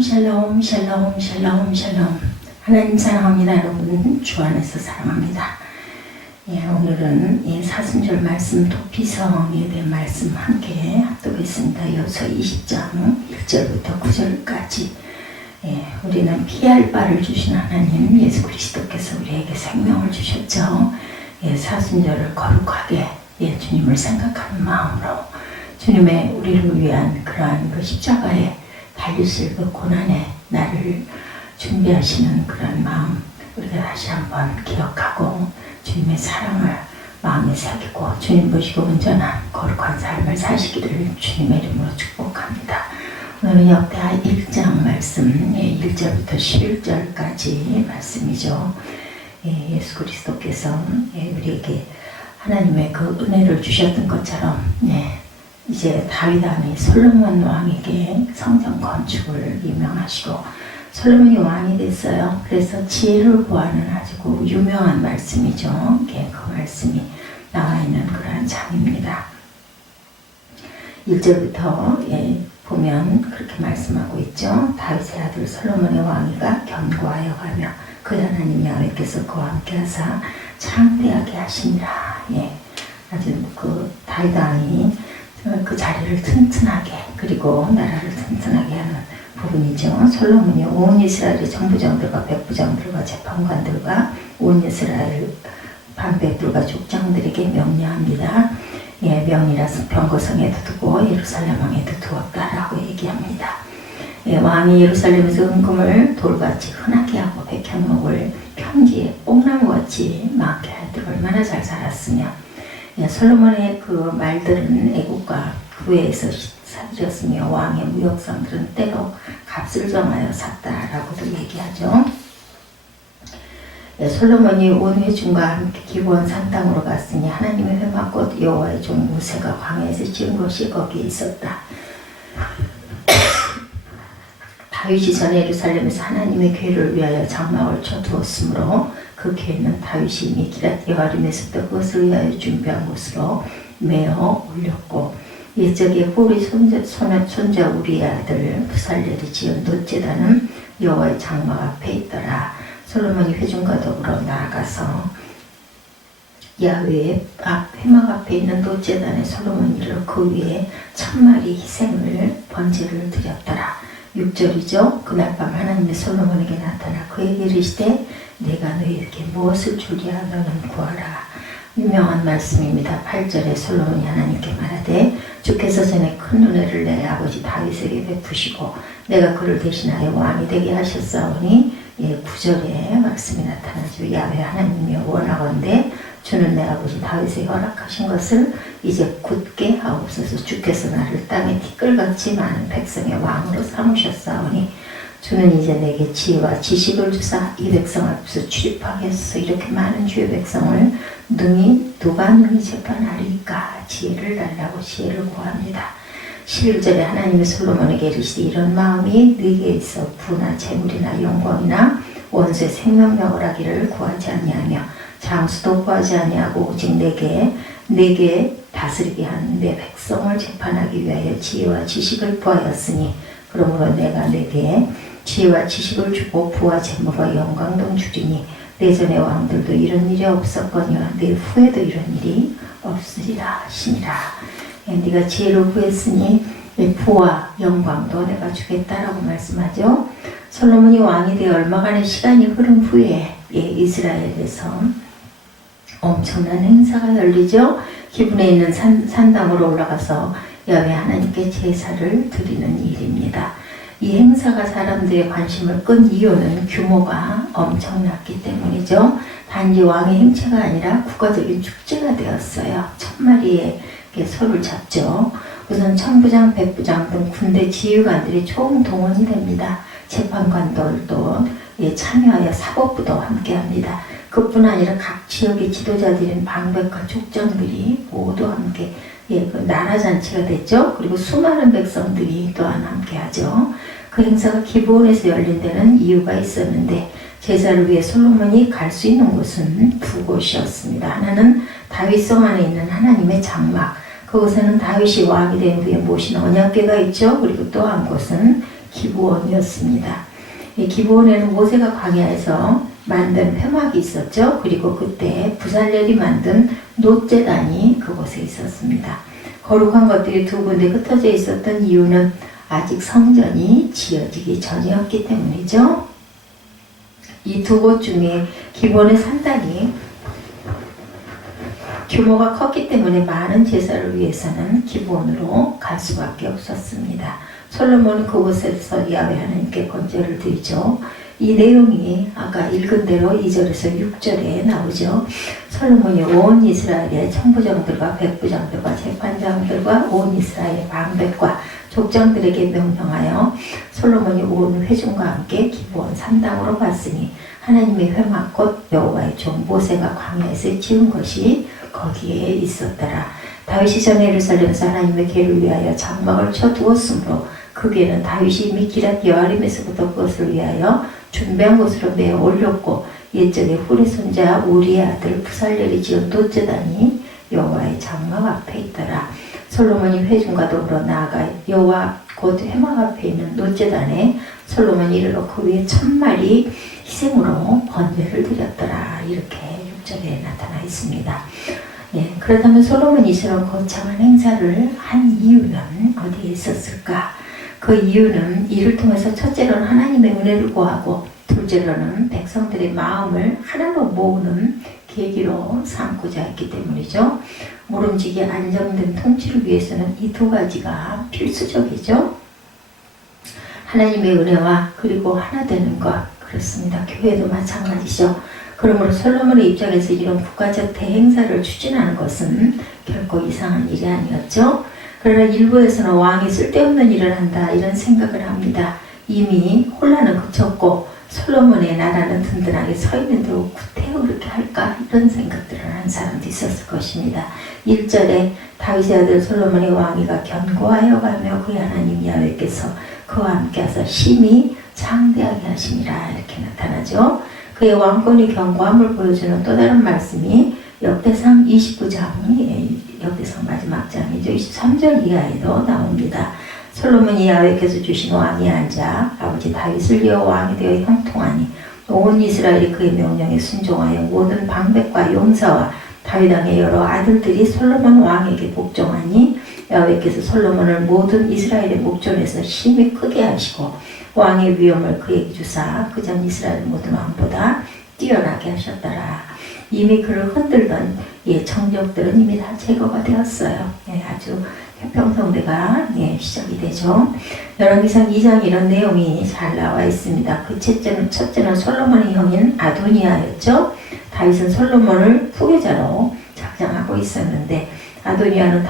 샬롬 샬롬 샬롬 샬롬. 하나님 사랑합니다. 여러분 주 안에서 사랑합니다. 오늘은 사순절 말씀 도피성에 대한 말씀 함께 합독했습니다. 여호수아 20장 1절부터 9절까지. 우리는 피할 바를 주신 하나님 예수 그리스도께서 우리에게 생명을 주셨죠. 사순절을 거룩하게 주님을 생각하는 마음으로 주님의 우리를 위한 그러한 그 십자가에 달리실 그 고난의 날을 준비하시는 그런 마음 우리가 다시 한번 기억하고 주님의 사랑을 마음에 새기고 주님 보시고 온전한 거룩한 삶을 사시기를 주님의 이름으로 축복합니다. 오늘은 역대하 1장 말씀 1절부터 11절까지 말씀이죠. 예수 그리스도께서 우리에게 하나님의 그 은혜를 주셨던 것처럼 이제 다윗 왕이 솔로몬 왕에게 성전 건축을 임명하시고 솔로몬이 왕이 됐어요. 그래서 지혜를 구하는 아주 유명한 말씀이죠. 그 말씀이 나와 있는 그러한 장입니다. 1절부터 보면 그렇게 말씀하고 있죠. 다윗의 아들 솔로몬의 왕위가 견고하여 가며 그 하나님 야훼께서 그와 함께 하사 창대하게 하시니라. 아주 그 다윗 왕이 그 자리를 튼튼하게 그리고 나라를 튼튼하게 하는 부분이죠. 솔로몬이 온 이스라엘의 정부장들과 백부장들과 재판관들과 온 이스라엘 반백들과 족장들에게 명령합니다. 명이라서 병거성에도 두고 예루살렘 왕에도 두었다라고 얘기합니다. 왕이 예루살렘에서 은금을 돌같이 흔하게 하고 백향목을 평지에 뽕나무같이 많게 하도록 얼마나 잘 살았으며 솔로몬의 그 말들은 애국과 구애에서 사들였으며 왕의 무역상들은 때로 값을 정하여 샀다라고도 얘기하죠. 솔로몬이 온 회중과 함께 기브온 산 땅으로 갔으니 하나님의 회막곧 여호와의 종 모세가 광야에서 지은 것이 거기에 있었다. 다윗이 전에 예루살렘에서 하나님의 궤를 위하여 장막을 쳐두었으므로 그 궤는 다윗이 이미 기럇 여아림에서부터 그것을 위하여 준비한 곳으로 메어 올렸고 옛적에 후리 손자 우리의 아들 부살렐이 지은 놋제단은 여호와의 장막 앞에 있더라. 솔로몬이 회중과 더불어 나아가서 야훼의 회막 앞에 있는 놋제단에 솔로몬이 이르러 그 위에 1000마리 희생을 번제를 드렸더라. 6절이죠. 그날 밤 하나님의 솔로몬에게 나타나 그에게 이르시되 내가 너희에게 무엇을 주랴 너는 구하라. 유명한 말씀입니다. 8절에 솔로몬이 하나님께 말하되 주께서 전에 큰 은혜를 내 아버지 다윗에게 베푸시고 내가 그를 대신하여 왕이 되게 하셨사오니 9절에 말씀이 나타나죠. 야훼 하나님이 원하건대 주는 내 아버지 다윗에게 허락하신 것을 이제 굳게 하옵소서. 주께서 나를 땅에 티끌같이 많은 백성의 왕으로 삼으셨사오니 주는 이제 내게 지혜와 지식을 주사 이 백성 앞에서 출입하게 하소서. 이렇게 많은 주의 백성을 누가 능히 재판하리까. 지혜를 달라고 지혜를 구합니다. 11절에 하나님의 솔로몬에게 이르시되 이런 마음이 네게 있어 부나 재물이나 영광이나 원수의 생명력을 하기를 구하지 아니하며 장수도 구하지 아니하고 오직 내게 다스리게 한 내 백성을 재판하기 위하여 지혜와 지식을 구하였으니 그러므로 내가 내게 지혜와 지식을 주고 부와 재물과 영광도 주리니 내 전의 왕들도 이런 일이 없었거니와 내 후에도 이런 일이 없으리라 하시니라. 네가 지혜를 구했으니 부와 영광도 내가 주겠다라고 말씀하죠. 솔로몬이 왕이 되어 얼마간의 시간이 흐른 후에 이스라엘에서 엄청난 행사가 열리죠. 기브온에 있는 산당으로 올라가서 야훼 하나님께 제사를 드리는 일입니다. 이 행사가 사람들의 관심을 끈 이유는 규모가 엄청났기 때문이죠. 단지 왕의 행차가 아니라 국가적인 축제가 되었어요. 1000마리의 소를 잡죠. 우선 천부장, 백부장 등 군대 지휘관들이 총동원이 됩니다. 재판관들도 참여하여 사법부도 함께합니다. 그뿐 아니라 각 지역의 지도자들인 방백과 족장들이 모두 함께 그 나라잔치가 됐죠. 그리고 수많은 백성들이 또한 함께하죠. 그 행사가 기브온에서 열린 데는 이유가 있었는데 제사를 위해 솔로몬이 갈 수 있는 곳은 두 곳이었습니다. 하나는 다윗성 안에 있는 하나님의 장막, 그곳에는 다윗이 왕이 된 후에 모신 언약궤가 있죠. 그리고 또 한 곳은 기브온이었습니다. 이 기브온에는 모세가 광야에서 만든 회막이 있었죠. 그리고 그때 부살렐이 만든 놋제단이 그곳에 있었습니다. 거룩한 것들이 두 군데 흩어져 있었던 이유는 아직 성전이 지어지기 전이었기 때문이죠. 이 두 곳 중에 기브온의 산당이 규모가 컸기 때문에 많은 제사를 위해서는 기브온으로 갈 수밖에 없었습니다. 솔로몬은 그곳에서 야훼 하나님께 번제를 드리죠. 이 내용이 아까 읽은 대로 2절에서 6절에 나오죠. 솔로몬이 온 이스라엘의 천부장들과 백부장들과 재판장들과 온 이스라엘의 방백과 족장들에게 명령하여 솔로몬이 온 회중과 함께 기브온 산당으로 갔으니 하나님의 회막 곧 여호와의 종 모세가 광야에서 지은 것이 거기에 있었더라. 다윗이 전 예루살렘에서 하나님의 궤를 위하여 장막을 쳐두었으므로 그 궤는 다윗이 이미 기럇 여아림에서부터 그것을 위하여 준비한 곳으로 메어 올렸고 옛적에 훌의 손자 우리의 아들 부살렐이 지은 놋제단이 여호와의 장막 앞에 있더라. 솔로몬이 회중과 더불어 나아가 여호와 곧 회막 앞에 있는 놋제단에 솔로몬이 이르러 그 위에 1000마리 희생으로 번제를 드렸더라. 이렇게 6절에 나타나 있습니다. 예, 그렇다면 솔로몬이 이처럼 거창한 행사를 한 이유는 어디에 있었을까? 그 이유는 이를 통해서 첫째로는 하나님의 은혜를 구하고 둘째로는 백성들의 마음을 하나로 모으는 계기로 삼고자 했기 때문이죠. 모름지기 안정된 통치를 위해서는 이 두 가지가 필수적이죠. 하나님의 은혜와 그리고 하나 되는 것, 그렇습니다. 교회도 마찬가지죠. 그러므로 솔로몬의 입장에서 이런 국가적 대행사를 추진하는 것은 결코 이상한 일이 아니었죠. 그러나 일부에서는 왕이 쓸데없는 일을 한다 이런 생각을 합니다. 이미 혼란은 그쳤고 솔로몬의 나라는 든든하게 서 있는데 구태여 그렇게 할까 이런 생각들을 하는 사람도 있었을 것입니다. 1절에 다윗의 아들 솔로몬의 왕위가 견고하여 가며 그의 하나님 야훼께서 그와 함께하사 심히 장대하게 하심이라 이렇게 나타나죠. 그의 왕권이 견고함을 보여주는 또 다른 말씀이 역대상 29장, 역대상 마지막 장이죠. 23절 이하에도 나옵니다. 솔로몬이 야훼께서 주신 왕위에 앉아 아버지 다윗을 이어 왕이 되어 형통하니 온 이스라엘이 그의 명령에 순종하여 모든 방백과 용사와 다윗 왕의 여러 아들들이 솔로몬 왕에게 복종하니 야훼께서 솔로몬을 모든 이스라엘의 목전에서 심히 크게 하시고 왕의 위엄을 그에게 주사 그전 이스라엘 모든 왕보다 뛰어나게 하셨더라. 이미 그를 흔들던 정적들은 이미 다 제거가 되었어요. 아주 태평성대가 시작이 되죠. 열왕기상 2장 이런 내용이 잘 나와 있습니다. 그 첫째는 솔로몬의 형인 아도니아였죠. 다윗은 솔로몬을 후계자로 작정하고 있었는데 아도니아는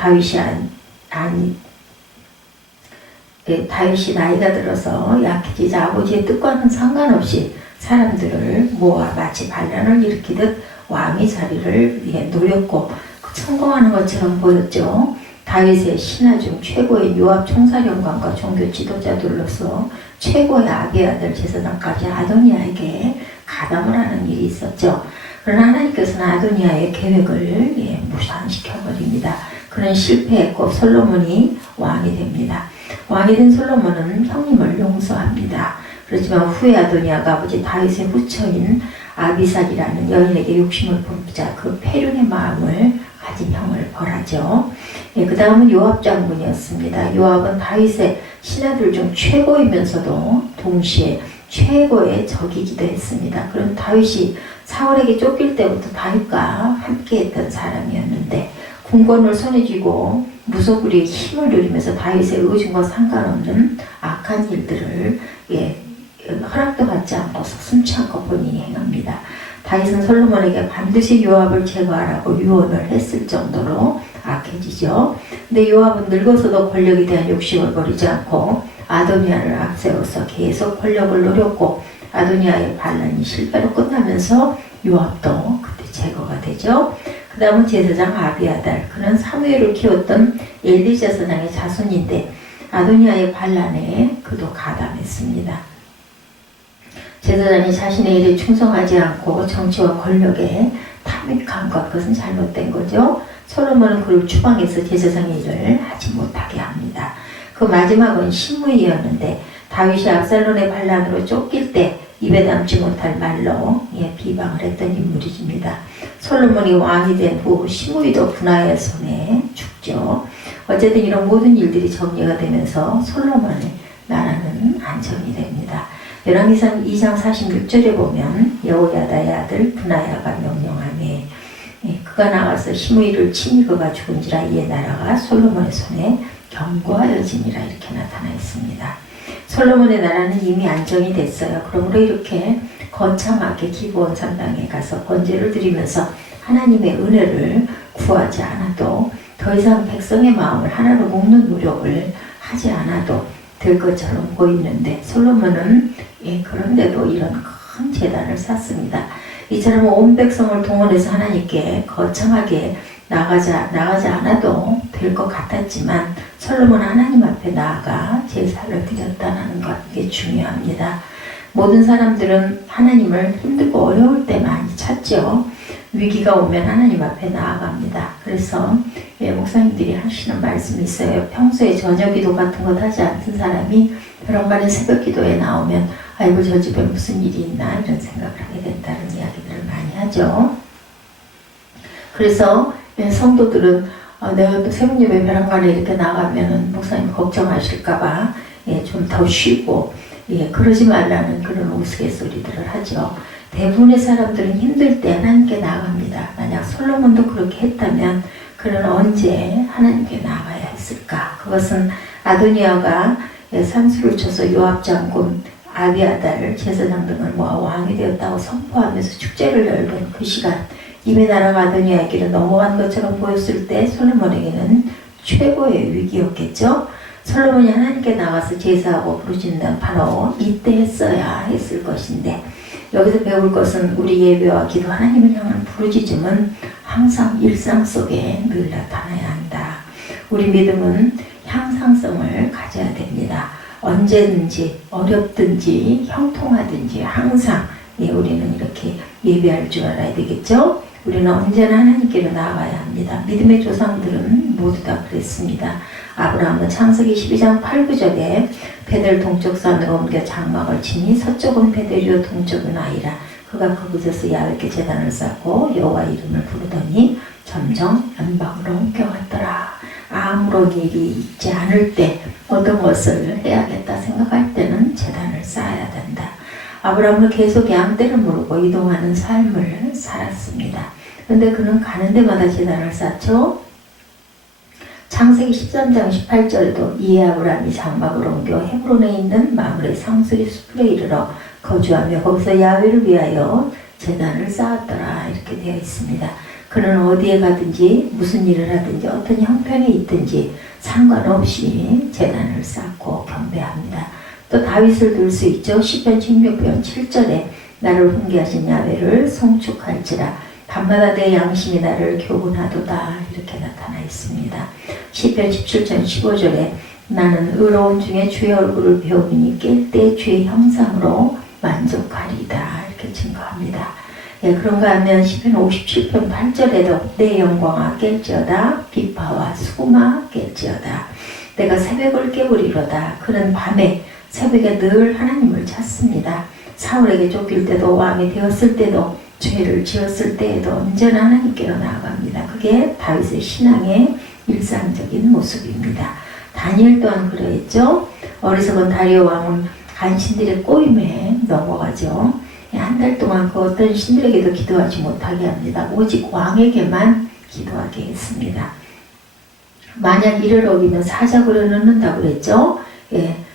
다윗이 나이가 들어서 약해지자 아버지의 뜻과는 상관없이 사람들을 모아 마치 반란을 일으키듯 왕의 자리를 노렸고 성공하는 것처럼 보였죠. 다윗의 신하 중 최고의 요압 총사령관과 종교 지도자들로서 최고의 아비아들 제사장까지 아도니아에게 가담을 하는 일이 있었죠. 그러나 하나님께서는 아도니아의 계획을 무산시켜버립니다. 그는 실패했고 솔로몬이 왕이 됩니다. 왕이 된 솔로몬은 형님을 용서합니다. 그렇지만 후에 아도니아가 아버지 다윗의 후처인 아비삭이라는 여인에게 욕심을 부르자 그 패륜의 마음을 가진 형을 벌하죠. 그 다음은 요압 장군이었습니다. 요압은 다윗의 신하들 중 최고이면서도 동시에 최고의 적이기도 했습니다. 그런 다윗이 사울에게 쫓길 때부터 다윗과 함께했던 사람이었는데 군권을 손에 쥐고 무소불위의 힘을 누리면서 다윗의 의중과 상관없는 악한 일들을 허락도 받지 않고 서슴지 않고 본인이 행합니다. 다윗은 솔로몬에게 반드시 요압을 제거하라고 유언을 했을 정도로 악해지죠. 근데 요압은 늙어서도 권력에 대한 욕심을 버리지 않고 아도니아를 앞세워서 계속 권력을 노렸고 아도니아의 반란이 실패로 끝나면서 요압도 그때 제거가 되죠. 그 다음은 제사장 아비아달. 그는 사무엘을 키웠던 엘리 제사장의 자손인데 아도니아의 반란에 그도 가담했습니다. 제사장이 자신의 일에 충성하지 않고 정치와 권력에 탐닉한 것, 그것은 잘못된 거죠. 솔로몬은 그를 추방해서 제사장의 일을 하지 못하게 합니다. 그 마지막은 시므이였는데 다윗이 압살롬의 반란으로 쫓길 때 입에 담지 못할 말로 비방을 했던 인물이십니다. 솔로몬이 왕이 된 후 시므이도 분하의 손에 죽죠. 어쨌든 이런 모든 일들이 정리가 되면서 솔로몬의 나라는 안정이 됩니다. 열왕기상 2장 46절에 보면 여호야다의 아들 분하야가 명령하매 그가 나가서 시므이를 치니 그가 죽은지라 이에 나라가 솔로몬의 손에 견고하여지니라 이렇게 나타나 있습니다. 솔로몬의 나라는 이미 안정이 됐어요. 그러므로 이렇게 거창하게 기브온 산당에 가서 번제를 드리면서 하나님의 은혜를 구하지 않아도 더 이상 백성의 마음을 하나로 묶는 노력을 하지 않아도 될 것처럼 보이는데 솔로몬은 그런데도 이런 큰 제단을 쌓습니다. 이처럼 온 백성을 동원해서 하나님께 거창하게 나가지 않아도 될 것 같았지만 솔로몬은 하나님 앞에 나아가 제사를 드렸다는 것, 이게 중요합니다. 모든 사람들은 하나님을 힘들고 어려울 때 많이 찾죠. 위기가 오면 하나님 앞에 나아갑니다. 그래서 목사님들이 하시는 말씀이 있어요. 평소에 저녁 기도 같은 것 하지 않던 사람이 벼랑간에 새벽 기도에 나오면 아이고 저 집에 무슨 일이 있나 이런 생각을 하게 된다는 이야기들을 많이 하죠. 그래서 성도들은 내가 또 새벽 예배 벼랑간에 이렇게 나가면은 목사님 걱정하실까봐 좀 더 쉬고 그러지 말라는 그런 우스갯소리들을 하죠. 대부분의 사람들은 힘들 때 하나님께 나아갑니다. 만약 솔로몬도 그렇게 했다면 그는 언제 하나님께 나아가야 했을까? 그것은 아도니아가 산수를 쳐서 요압 장군 아비아달 제사장 등을 모아 왕이 되었다고 선포하면서 축제를 열던 그 시간, 이미 나라가 아도니아에게로 넘어간 것처럼 보였을 때 솔로몬에게는 최고의 위기였겠죠. 솔로몬이 하나님께 나가서 제사하고 부르짖는 바로 이때 했어야 했을 것인데, 여기서 배울 것은 우리 예배와 기도, 하나님을 향한 부르짖음은 항상 일상 속에 늘 나타나야 한다. 우리 믿음은 향상성을 가져야 됩니다. 언제든지 어렵든지 형통하든지 항상 우리는 이렇게 예배할 줄 알아야 되겠죠. 우리는 언제나 하나님께로 나아가야 합니다. 믿음의 조상들은 모두 다 그랬습니다. 아브라함은 창세기 12장 8, 9절에 베델 동쪽 산으로 옮겨 장막을 치니 서쪽은 베델이요 동쪽은 아이라. 그가 그곳에서 야훼께 제단을 쌓고 여호와 이름을 부르더니 점점 연방으로 옮겨갔더라. 아무런 일이 있지 않을 때 어떤 것을 해야겠다 생각할 때는 제단을 쌓아야 된다. 아브라함은 계속 양떼를 물고 이동하는 삶을 살았습니다. 그런데 그는 가는 데마다 제단을 쌓죠. 창세기 13장 18절에도 이에 아브라함이 장막을 옮겨 헤브론에 있는 마므레 상수리 숲에 이르러 거주하며 거기서 야훼를 위하여 제단을 쌓았더라 이렇게 되어 있습니다. 그는 어디에 가든지 무슨 일을 하든지 어떤 형편에 있든지 상관없이 제단을 쌓고 경배합니다. 또 다윗을 들 수 있죠. 시편 16편 7절에 나를 훈계하신 야훼를 송축할지라 밤마다 내 양심이 나를 교훈하도다 이렇게 나타나 있습니다. 시편 17편 15절에 나는 의로운 중에 주의 얼굴을 배우니 깰 때 주의 형상으로 만족하리다 이렇게 증거합니다. 그런가 하면 시편 57편 8절에도 내 영광아 깰지어다 비파와 수금아 깰지어다 내가 새벽을 깨우리로다. 그는 밤에 새벽에 늘 하나님을 찾습니다. 사울에게 쫓길 때도 왕이 되었을 때도 죄를 지었을 때에도 언제나 하나님께로 나아갑니다. 그게 다윗의 신앙의 일상적인 모습입니다. 다니엘 또한 그러했죠. 어리석은 다리오 왕은 간신들의 꼬임에 넘어가죠. 한 달 동안 그 어떤 신들에게도 기도하지 못하게 합니다. 오직 왕에게만 기도하게 했습니다. 만약 이를 어기면 사자굴에 넣는다고 그랬죠.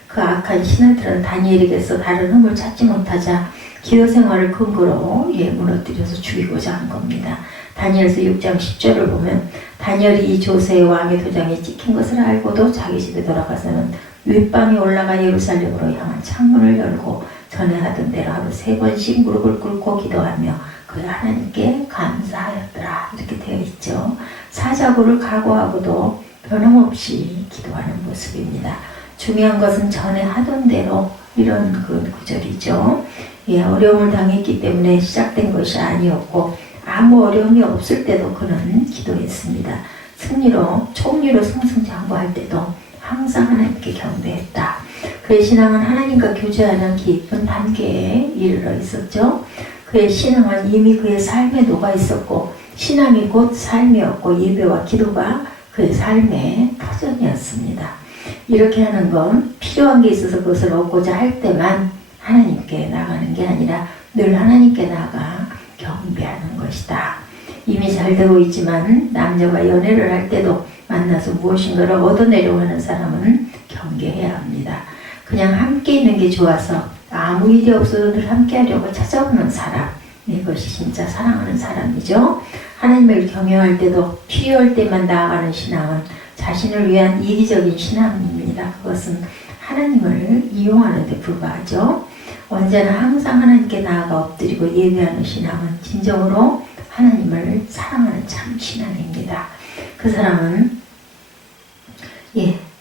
그 악한 신하들은 다니엘에게서 다른 흠을 찾지 못하자 기도 생활을 근거로 무너뜨려서 죽이고자 한 겁니다. 다니엘서 6장 10절을 보면 다니엘이 이 조세의 왕의 도장에 찍힌 것을 알고도 자기 집에 돌아가서는 윗방에 올라가 예루살렘으로 향한 창문을 열고 전에 하던 대로 하루 3번씩 무릎을 꿇고 기도하며 그 하나님께 감사하였더라 이렇게 되어 있죠. 사자굴을 각오하고도 변함없이 기도하는 모습입니다. 중요한 것은 전에 하던 대로 이런 그 구절이죠. 어려움을 당했기 때문에 시작된 것이 아니었고 아무 어려움이 없을 때도 그는 기도했습니다. 총리로 승승장구할 때도 항상 하나님께 경배했다. 그의 신앙은 하나님과 교제하는 깊은 단계에 이르러 있었죠. 그의 신앙은 이미 그의 삶에 녹아 있었고 신앙이 곧 삶이었고 예배와 기도가 그의 삶의 터전이었습니다. 이렇게 하는 건 필요한 게 있어서 그것을 얻고자 할 때만 하나님께 나가는 게 아니라 늘 하나님께 나가 경배하는 것이다. 이미 잘 되고 있지만 남녀가 연애를 할 때도 만나서 무엇인가를 얻어내려고 하는 사람은 경계해야 합니다. 그냥 함께 있는 게 좋아서 아무 일이 없어도 늘 함께 하려고 찾아오는 사람, 이것이 진짜 사랑하는 사람이죠. 하나님을 경외할 때도 필요할 때만 나아가는 신앙은 자신을 위한 이기적인 신앙입니다. 그것은 하나님을 이용하는 데 불과하죠. 언제나 항상 하나님께 나아가 엎드리고 예배하는 신앙은 진정으로 하나님을 사랑하는 참 신앙입니다. 그 사람은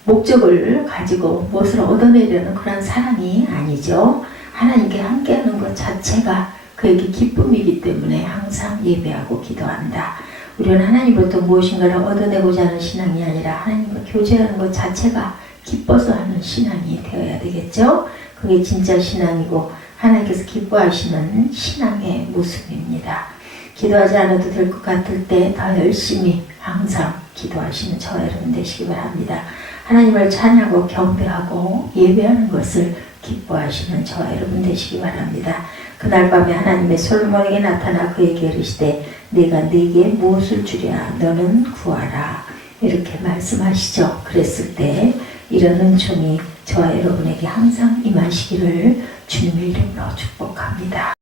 목적을 가지고 무엇을 얻어내려는 그런 사랑이 아니죠. 하나님께 함께하는 것 자체가 그에게 기쁨이기 때문에 항상 예배하고 기도한다. 우리는 하나님으로부터 무엇인가를 얻어내고자 하는 신앙이 아니라 하나님과 교제하는 것 자체가 기뻐서 하는 신앙이 되어야 되겠죠. 그게 진짜 신앙이고 하나님께서 기뻐하시는 신앙의 모습입니다. 기도하지 않아도 될 것 같을 때 더 열심히 항상 기도하시는 저와 여러분 되시기 바랍니다. 하나님을 찬양하고 경배하고 예배하는 것을 기뻐하시는 저와 여러분 되시기 바랍니다. 그날 밤에 하나님의 솔로몬에게 나타나 그에게 이르시되 내가 네게 무엇을 주랴 너는 구하라 이렇게 말씀하시죠. 그랬을 때 이런 은총이 저와 여러분에게 항상 임하시기를 주님의 이름으로 축복합니다.